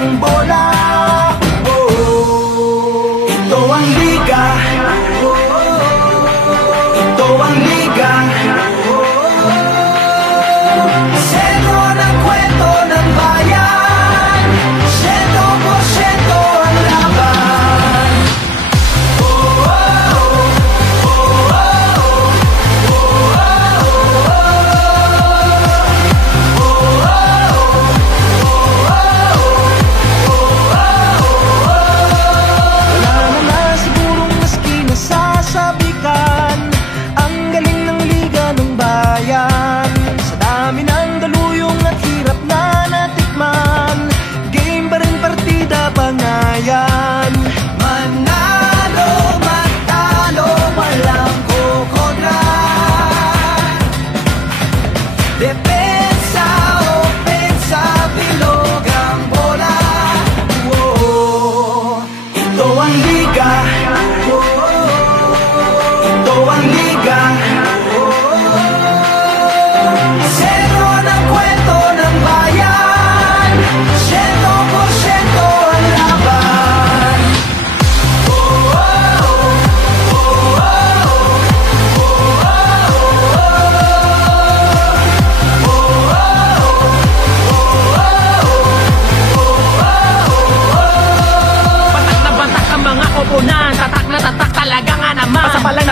ang bola. Ito ang liga, ito ang liga. Sentro ng kwento ng bayan, 100% ang laban.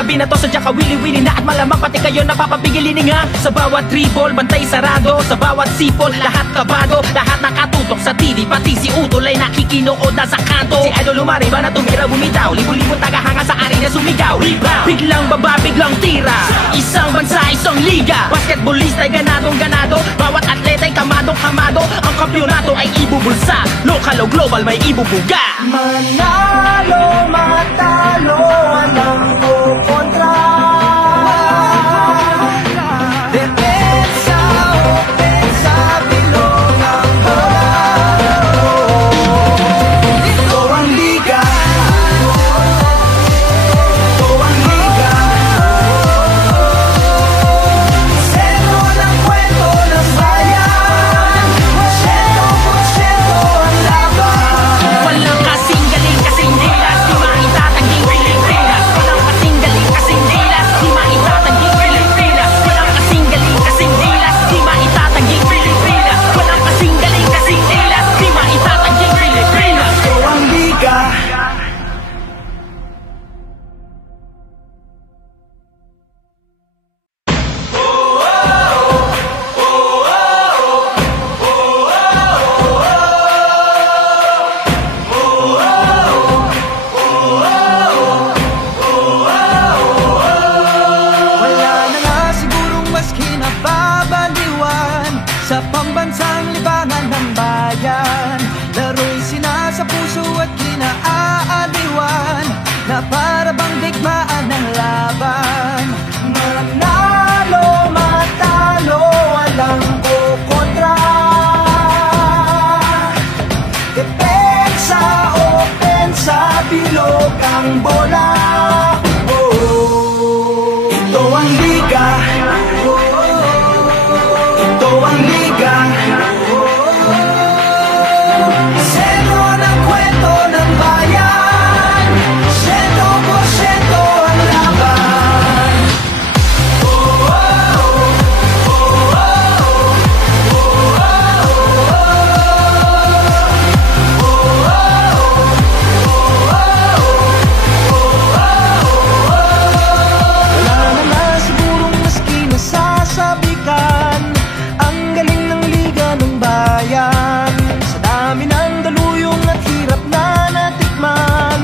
Binato sa Jaka, wili-wili na at malamang pati kayo napapapigilin nga. Sa bawat dribble, bantay sarado. Sa bawat sipol, lahat kabado. Lahat nakatutok sa TV, pati si Utol ay nakikinood na sa kanto. Si Idol lumariba na tumira bumitaw, libo-libo tagahanga sa arena sumigaw. Rebound, biglang baba, biglang tira. Isang bansa, isang liga. Basketballista ay ganadong-ganado. Bawat atleta ay kamadong-kamado. Ang kampyonato ay ibubulsa. Local o global may ibubuga. Manalo, matalo, walang kontra. Depensa, opensa, bilog ang bola. Ito ang liga, ito ang liga. Sentro ng kwento ng bayan, 100% ang laban. Walang kasing galing, kasing dilas, di maitatanging Pilipinas. Walang kasing galing, kasing dilas, di maitatanging Pilipinas. Walang kasing galing, kasing dilas, di maitatanging Pilipinas. Walang kasing galing, kasing dilas, di maitatanging Pilipinas. Ito ang liga. Wala na nga sigurong mas kinababaliwan sa pambansang libangan ng bayan. Laro'y sinasa puso at kinaaaliwan na para bang digmaan ng laban. Manalo, matalo, walang kukontra. Depensa, opensa, bilog ang bola. Ito ang liga, ito ang liga. Sentro ng kwento ng bayan, 100% ang laban. Wala na nga sigurong maski nasasabikan ang galing ng liga ng bayan. Sa dami ng daluyong at hirap na natikman,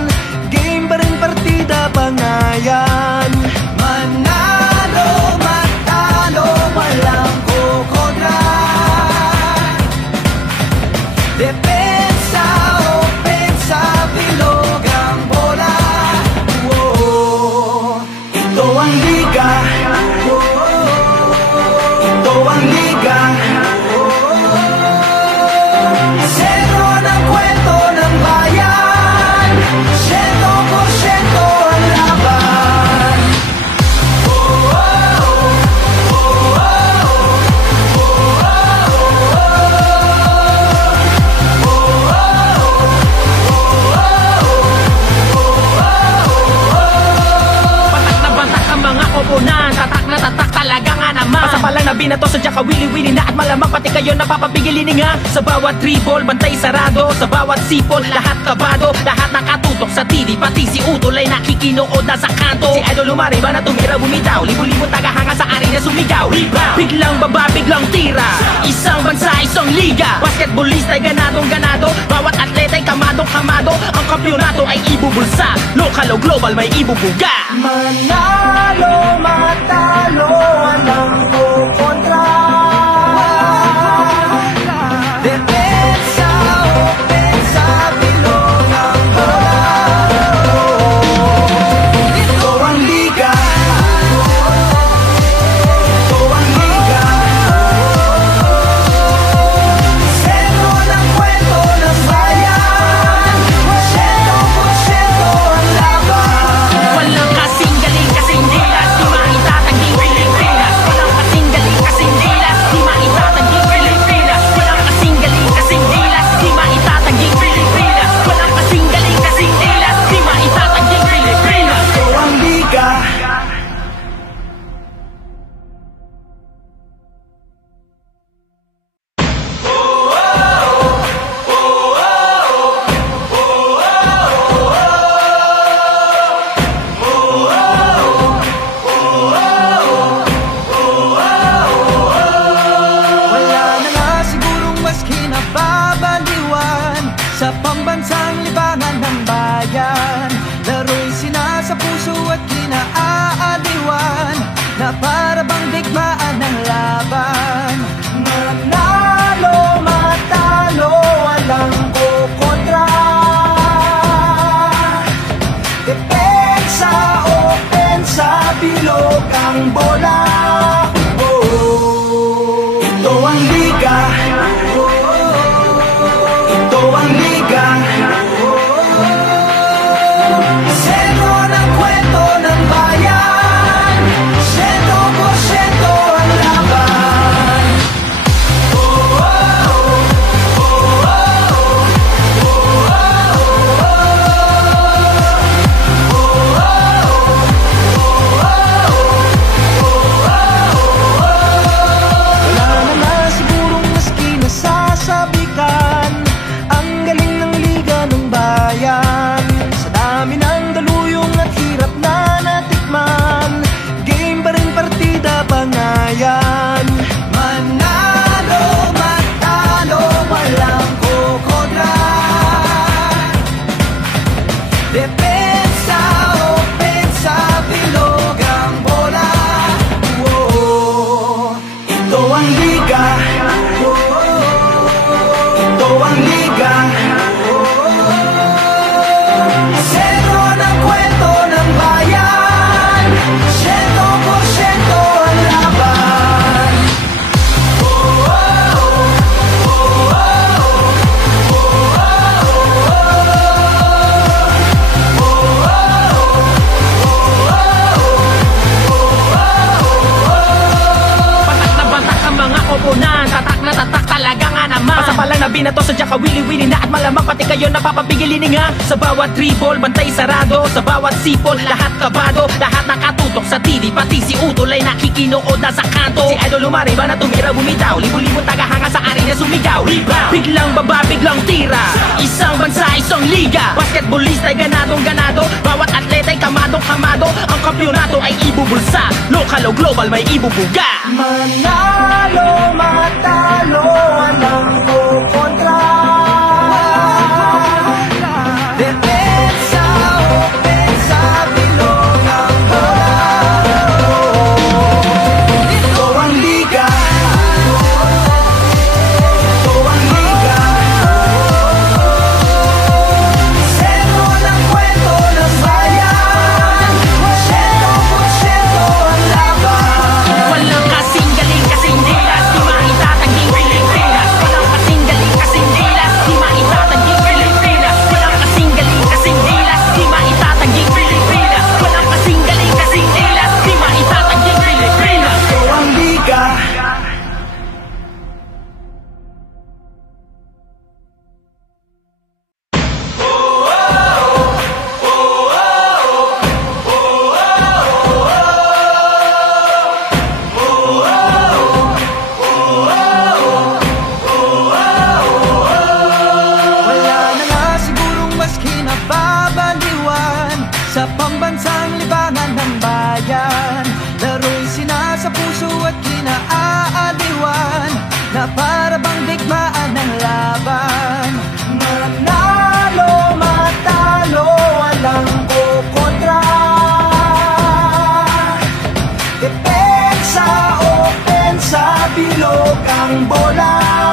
game pa rin partida bangayan. Manalo, matalo, walang kukontra. Depensa, opensa, bilog ang bola. Ito ang liga, ito ang liga. Sentro ng kwento ng bayan, 100% ang laban. naman. Pasapalang na binato sa kawili-wili na at malamang pati kayo napapapigilin nga. Sa bawat dribble, bantay sarado. Sa bawat sipol, lahat kabado. Lahat nakatutok sa TV, pati si Utol ay nakikinood na sa kanto. Si Idol lumariba na tumira bumitaw, libo-libo tagahanga sa arena sumigaw. Rebound, biglang baba, biglang tira. Isang bansa, isang liga. Basketballista ay ganadong-ganado. Bawat atleta ay kamadong-kamado. Ang kampyonato ay ibubulsa. Lokal o global may ibubuga. Manalo, matalo, walang kukontra. Depensa, opensa, bilog ang bola. Ito ang liga. Ito ang liga. Sentro ng kwento ng bayan. 100% ang laban. Walang kasing galing, kasing dilas, di maitatanging Pilipinas. Walang kasing galing, kasing dilas, di maitatanging Pilipinas. Walang kasing galing, kasing dilas, di maitatanging Pilipinas. Walang kasing galing, kasing dilas, di maitatanging Pilipinas. Ito ang liga. Wala na nga sigurong mas kinababaliwan sa pambansang libangan ng bayan. Laro'y sinasa puso at kinaaaliwan na para bang digmaan ng laban. Manalo, matalo, walang kukontra. Depensa, opensa, bilog ang bola. Oh, ito ang liga. Ito ang liga. Sentro ng kwento ng bayan. 100% ang laban. Wala na nga sigurong maski nasasabikan ang galing ng liga ng bayan. Sa dami ng daluyong at hirap na natikman, game pa rin partida pangayan. Manalo, matalo, walang kukontra. Depensa, opensa, bilog ang bola. Oh, ito ang liga. Ito ang liga. Sentro ng kwento ng bayan. 100% ang laban. Patak na batak ang mga koponan. Tatak na tatak talaga nga naman. Pasapalang na binato sa kawili-wili na at malamang pati kayo napapapigilin nga. Sa bawat dribble, bantay sarado. Sa bawat sipol, lahat kabado. Lahat nakatutok sa TV, pati si Utol ay nakikinood na sa kanto. Si Idol lumariba na tumira bumitaw, libo-libo tagahanga sa arena sumigaw. Rebound, biglang baba, biglang tira. Isang bansa, isang liga. Basketballista ay ganadong-ganado. Bawat atleta ay kamadong-kamado. Ang kampyonato ay ibubulsa. Lokal o global may ibubuga. Manalo, matalo, walang kukontra. Depensa, opensa, bilog ang bola. Ito ang liga. Ito ang liga. Sentro ng kwento ng bayan. 100% ang laban. Walang kasing galing, kasing dilas, di maitatanging Pilipinas. sa puso at kinaaaliwan, na para bang digmaan ng laban. Manalo, matalo, walang kukontra. Depensa, opensa, bilog ang bola.